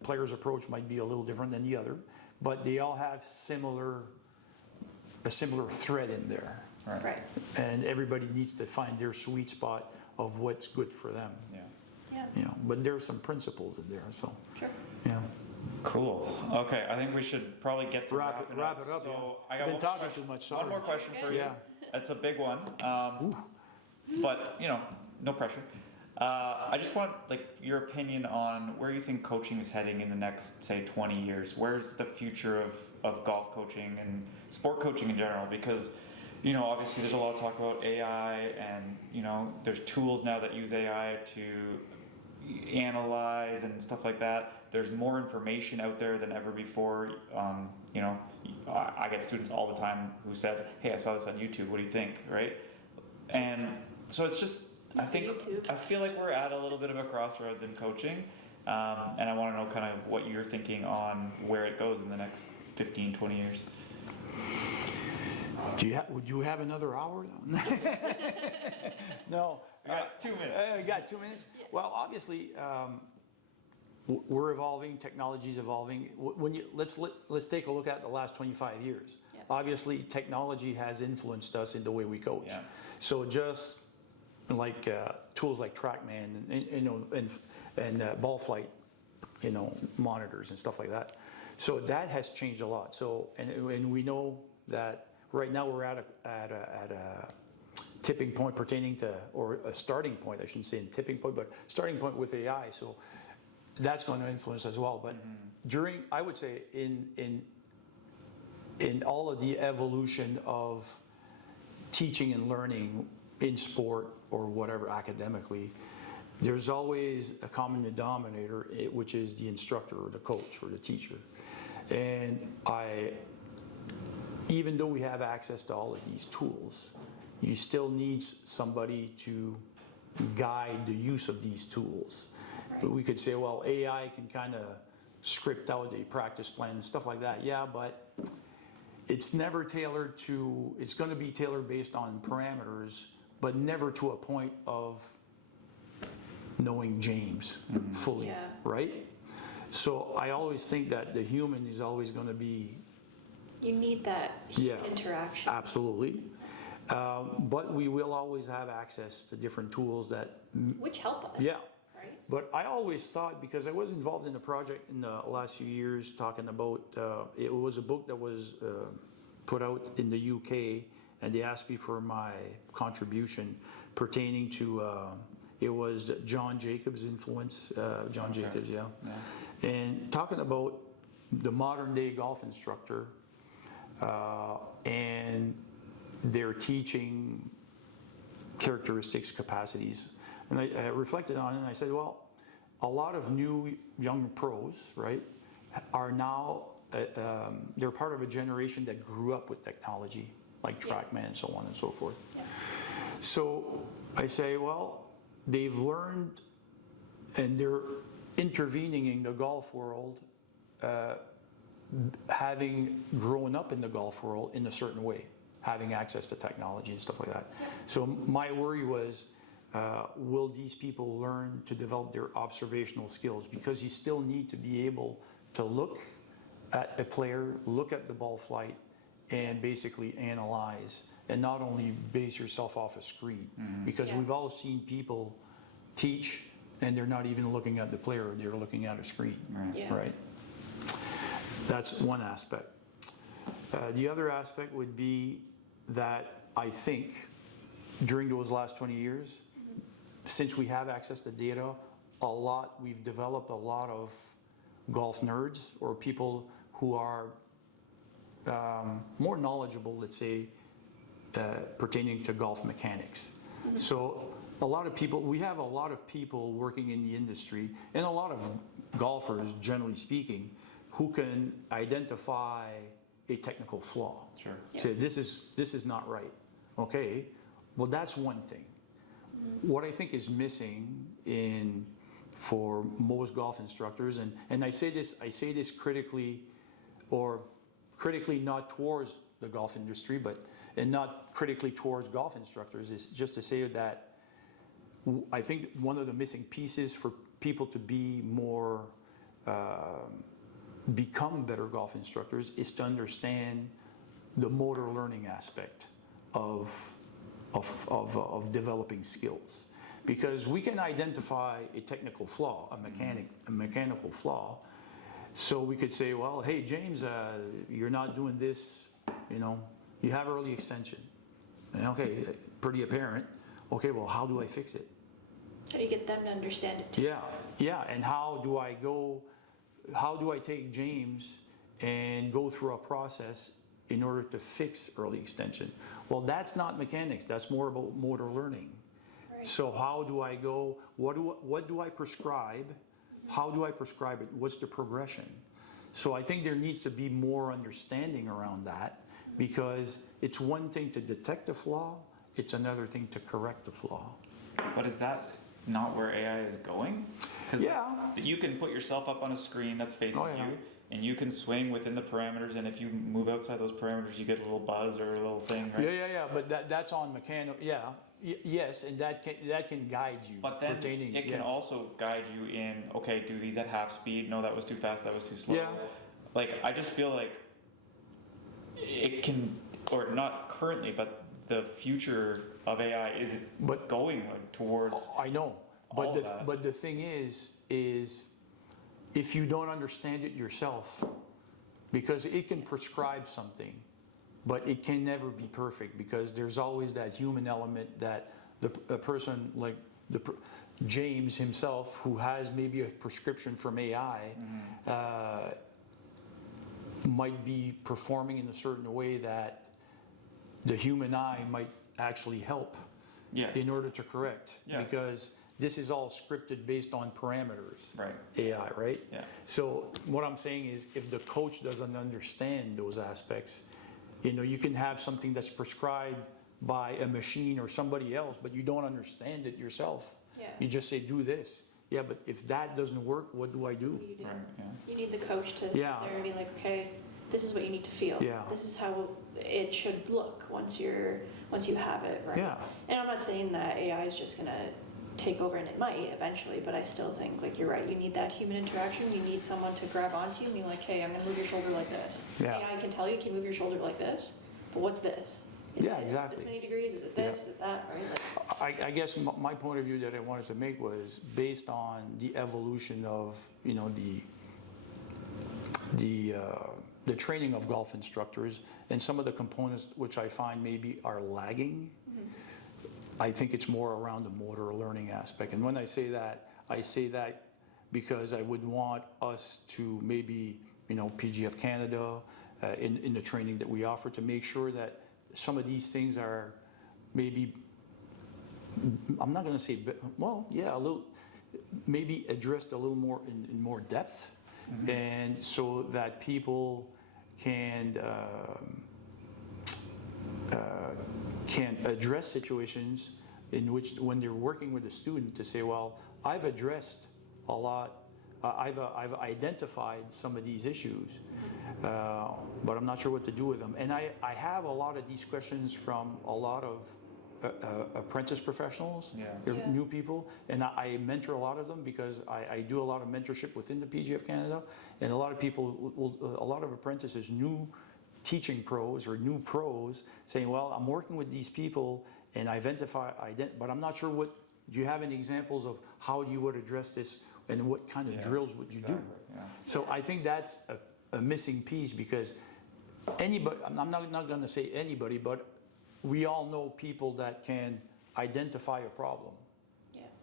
player's approach might be a little different than the other, but they all have a similar thread in there. Right. And everybody needs to find their sweet spot of what's good for them. Yeah. Yeah. You know, but there's some principles in there. So, Sure. yeah. Cool. Okay, I think we should probably get to Wrap it up, So yeah. I I've got been one talking question, too much, One sorry. more question for you. Yeah. It's a big one, but no pressure. I just want your opinion on where you think coaching is heading in the next, say, 20 years. Where's the future of golf coaching and sport coaching in general? Because obviously there's a lot of talk about AI, and there's tools now that use AI to analyze and stuff like that. There's more information out there than ever before. I get students all the time who said, "Hey, I saw this on YouTube. What do you think?" Right? And so it's just, I feel like we're at a little bit of a crossroads in coaching, and I want to know kind of what you're thinking on where it goes in the next 15, 20 years. Would you have another hour? No. I got 2 minutes. I got 2 minutes. Well, obviously, we're evolving. Technology's evolving. Let's take a look at the last 25 years. Yeah. Obviously, technology has influenced us in the way we coach. Yeah. So just like tools like TrackMan and ball flight, monitors and stuff like that. So that has changed a lot. So and we know that right now we're at a tipping point pertaining to, or a starting point, I shouldn't say a tipping point, but starting point with AI. So that's going to influence as well. But I would say in all of the evolution of teaching and learning in sport or whatever academically, there's always a common denominator, which is the instructor or the coach or the teacher. And even though we have access to all of these tools, you still need somebody to guide the use of these tools. But we could say, well, AI can kind of script out a practice plan and stuff like that. Yeah, but it's never tailored to, it's going to be tailored based on parameters, but never to a point of knowing James fully, Yeah. right? So I always think that the human is always going to be. You need that interaction. Absolutely. But we will always have access to different tools that. Which help us. Yeah. Right? But I always thought, because I was involved in a project in the last few years talking about, it was a book that was put out in the UK, and they asked me for my contribution pertaining to, it was John Jacobs' influence, John Jacobs, yeah. And talking about the modern day golf instructor and their teaching characteristics, capacities. And I reflected on it and I said, well, a lot of new young pros, right, are now, they're part of a generation that grew up with technology, like TrackMan and so on and so forth. Yeah. So I say, well, they've learned and they're intervening in the golf world, having grown up in the golf world in a certain way, having access to technology and stuff like that. So my worry was, will these people learn to develop their observational skills? Because you still need to be able to look at a player, look at the ball flight, and basically analyze, and not only base yourself off a screen. Because we've all seen people teach and they're not even looking at the player, they're looking at a screen, Yeah. right? That's one aspect. The other aspect would be that I think during those last 20 years, since we have access to data, we've developed a lot of golf nerds or people who are more knowledgeable, let's say, pertaining to golf mechanics. So we have a lot of people working in the industry, and a lot of golfers, generally speaking, who can identify a technical flaw. Sure. Say, this is not right. Okay, well, that's one thing. What I think is missing for most golf instructors, and I say this critically, or critically not towards the golf industry, and not critically towards golf instructors, is just to say that I think one of the missing pieces for people to be more, become better golf instructors is to understand the motor learning aspect of developing skills. Because we can identify a technical flaw, a mechanical flaw. So we could say, well, hey, James, you're not doing this, you have early extension. And okay, pretty apparent. Okay, well, how do I fix it? How do you get them to understand it too? Yeah, and how do I take James and go through a process in order to fix early extension? Well, that's not mechanics, that's more about motor learning. Right. So how do I go, what do I prescribe? How do I prescribe it? What's the progression? So I think there needs to be more understanding around that, because it's one thing to detect a flaw, it's another thing to correct the flaw. But is that not where AI is going? Because you can put yourself up on a screen that's facing you, and you can swing within the parameters, and if you move outside those parameters, you get a little buzz or a little thing, right? Yeah, but that's on mechanical, yes, and that can guide you. But then it can also guide you in, okay, do these at half speed, no, that was too fast, that was too slow. Yeah. Like, I just feel like it can, or not currently, but the future of AI is going towards. I know, but the thing is if you don't understand it yourself, because it can prescribe something, but it can never be perfect, because there's always that human element that a person like James himself, who has maybe a prescription from AI, might be performing in a certain way that the human eye might actually help in order to correct, because this is all scripted based on parameters, right? AI, right? Yeah. So what I'm saying is, if the coach doesn't understand those aspects, you can have something that's prescribed by a machine or somebody else, but you don't understand it yourself. Yeah. You just say, do this. Yeah, but if that doesn't work, what do I do? You do. Right, yeah. You need the coach to sit there and be like, okay, this is what you need to feel. Yeah. This is how it should look once you have it, right? Yeah. And I'm not saying that AI is just gonna take over, and it might eventually, but I still think, like, you're right, you need that human interaction. You need someone to grab onto you and be like, hey, I'm gonna move your shoulder like this. Yeah. AI can tell you can move your shoulder like this, but what's this? Is it Exactly. this many degrees? Is it this? Is it that? Right? Like, I guess my point of view that I wanted to make was based on the evolution of the training of golf instructors, and some of the components which I find maybe are lagging. I think it's more around the motor learning aspect. And when I say that because I would want us to maybe, PGF Canada, in the training that we offer, to make sure that some of these things are maybe, I'm not going to say, a little, maybe addressed a little more in more depth, and so that people can address situations in which, when they're working with a student, to say, well, I've addressed a lot, I've identified some of these issues, but I'm not sure what to do with them. And I have a lot of these questions from a lot of apprentice professionals, new people, and I mentor a lot of them, because I do a lot of mentorship within the PGF Canada, and a lot of people, a lot of apprentices, new teaching pros or new pros, saying, well, I'm working with these people and but I'm not sure do you have any examples of how you would address this, and what kind of drills would you do? Yeah. So I think that's a missing piece, because anybody, I'm not going to say anybody, but we all know people that can identify a problem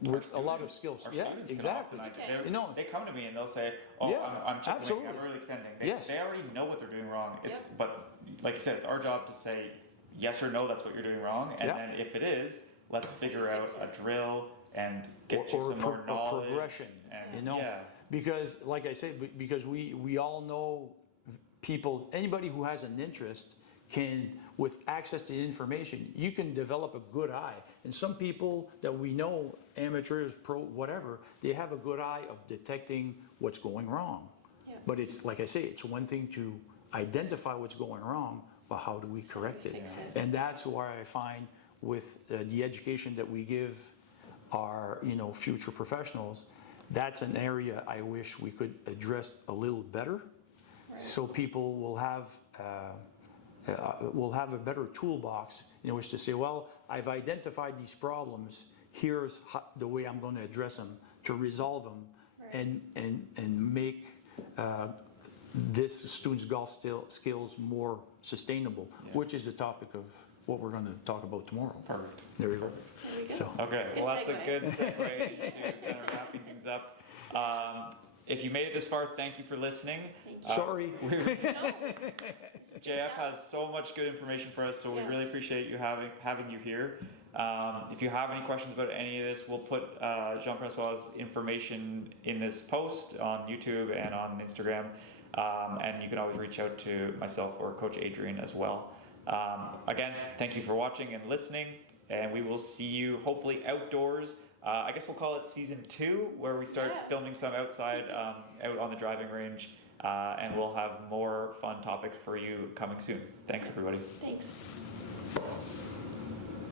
with a lot of skills. Our Yeah, students can exactly. often they come to me and they'll say, "Oh, I'm chipping, absolutely. I'm really extending." Yes. They already know what they're doing wrong. But like you said, it's our job to say, yes or no, that's what you're doing wrong, and Yeah. then if it is, let's figure out Fix a it. drill and get you some more or knowledge. progression, And, you know? yeah. Because, like I said, because we all know people, anybody who has an interest can, with access to information, you can develop a good eye. And some people that we know, amateurs, pro, whatever, they have a good eye of detecting what's going wrong. Yeah. But it's, like I say, it's one thing to identify what's going wrong, but how do we correct it? fix it? And that's where I find with the education that we give our, future professionals, that's an area I wish we could address a little better, so people will have a better toolbox in which to say, well, I've identified these problems. Here's the way I'm going to address them to resolve them, and make this student's golf skills more sustainable, which is the topic of what we're going to talk about tomorrow. Perfect. There you go. There we go. So, Okay, Good well, that's segue. a good segue to kind of wrapping things up. If you made it this far, thank you for listening. Thank you. sorry. No. JF has so much good information for us, so we really Yes. appreciate you having you here. If you have any questions about any of this, we'll put Jean-François' information in this post on YouTube and on Instagram, and you can always reach out to myself or Coach Adrienne as well. Again, thank you for watching and listening, and we will see you hopefully outdoors. I guess we'll call it season 2, where we start filming some outside, out on the driving range, and we'll have more fun topics for you coming soon. Thanks, everybody. Thanks.